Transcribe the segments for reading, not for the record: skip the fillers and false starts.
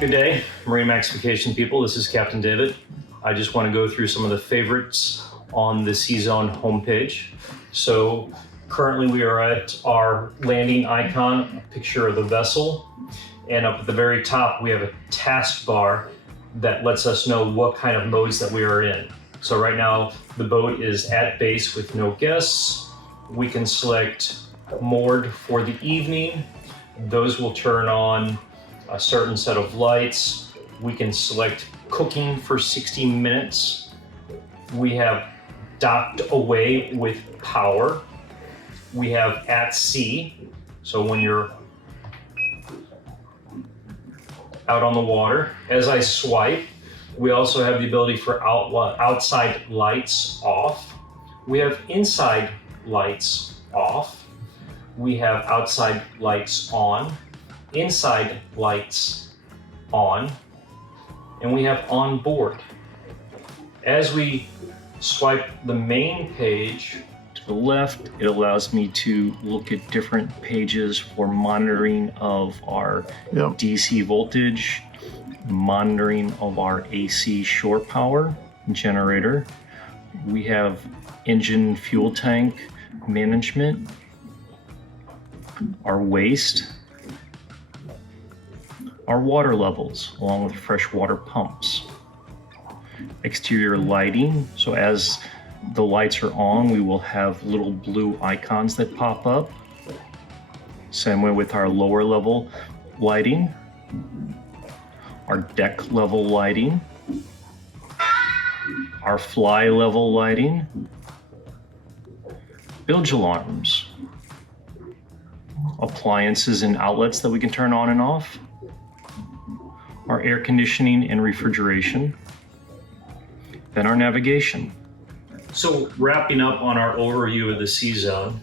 Good day, MarineMax Vacation people. This is Captain David. I just want to go through some of the favorites on the C-Zone homepage. So currently we are at our landing icon, a picture of the vessel. And up at the very top, we have a taskbar that lets us know what kind of modes that we are in. So right now, the boat is at base with no guests. We can select moored for the evening. Those will turn on a certain set of lights. We can select cooking for 60 minutes. We have docked away with power. We have at sea. So when you're out on the water, as I swipe, we also have the ability for outside lights off. We have inside lights off. We have outside lights on, inside lights on, and we have on board. As we swipe the main page to the left, it allows me to look at different pages for monitoring of our DC voltage, monitoring of our AC shore power generator. We have engine fuel tank management, our waste, our water levels, along with freshwater pumps. Exterior lighting, so as the lights are on, we will have little blue icons that pop up. Same way with our lower level lighting, our deck level lighting, our fly level lighting, bilge alarms, appliances and outlets that we can turn on and off, our air conditioning and refrigeration, then our navigation. So wrapping up on our overview of the C-Zone,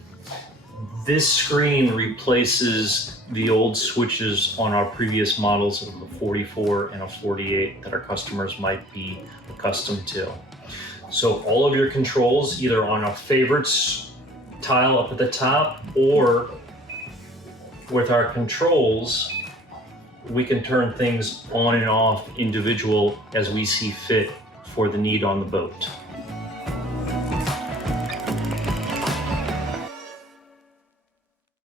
this screen replaces the old switches on our previous models of a 44 and a 48 that our customers might be accustomed to. So all of your controls, either on a favorites tile up at the top, or with our controls, we can turn things on and off individual as we see fit for the need on the boat.